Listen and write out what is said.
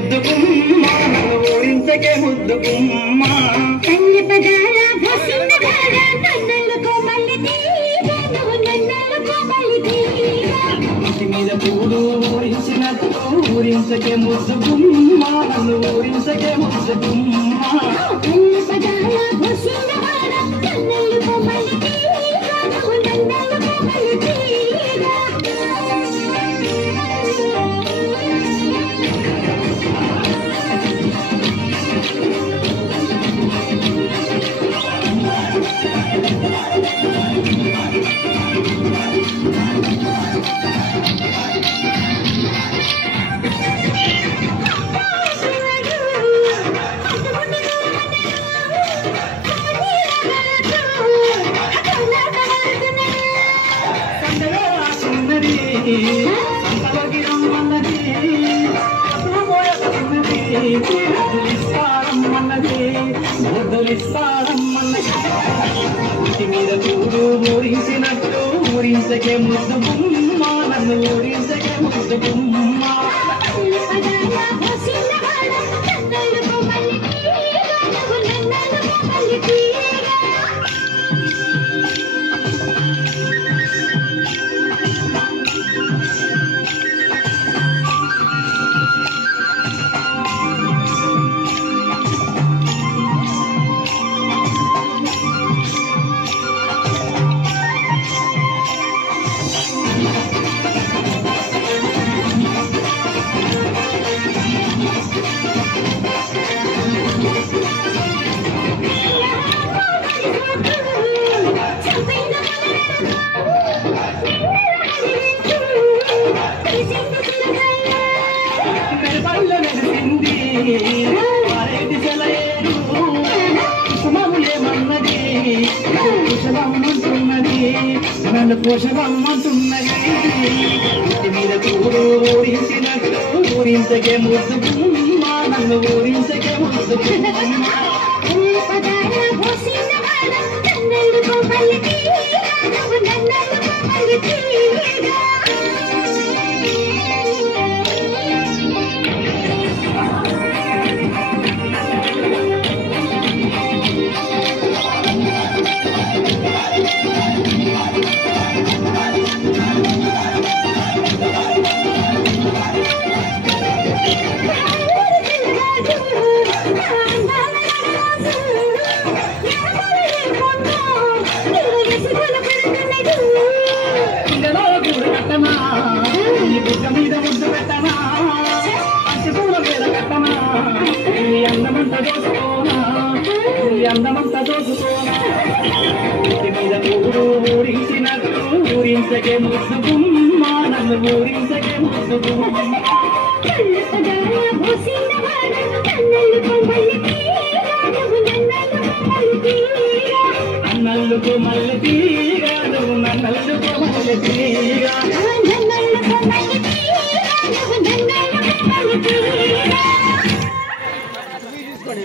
ముద్దు గుమ్మ నన్ను ఊరించకే ముద్దు గుమ్మ కన్ని పదాల భసిన గాడ కన్నలకు మల్లి తీగ నువ్వు నన్నలకు మల్లి తీగ ఇంటి మీద పూలు ఊరించినట్టు ఊరించకే ముద్దు గుమ్మ నన్ను ఊరించకే ముద్దు గుమ్మ కన్ని పదాల భసిన గాడ కన్నలకు మల్లి తీగ నువ్వు నన్నలకు మల్లి తీగ ఇంటి మీద పూలు ఊరించినట్టు ఊరించకే ముద్దు గుమ్మ నన్ను ఊరించకే ముద్దు గుమ్మ నన్ను పోషవమ్మంటున్నది ఇంటి మీద పూలు ఊరించినట్టు ఊరించకే ముద్దు గుమ్మ నన్ను ఊరించకే ముద్దు గుమ్మ అందమంతా దోసుకోనా ఇంటి మీద పూలు ఊరించినట్టు ఊరించకే ముద్దు గుమ్మ నన్ను ఊరించకే ముద్దు గుమ్మ కన్నలకు మల్లి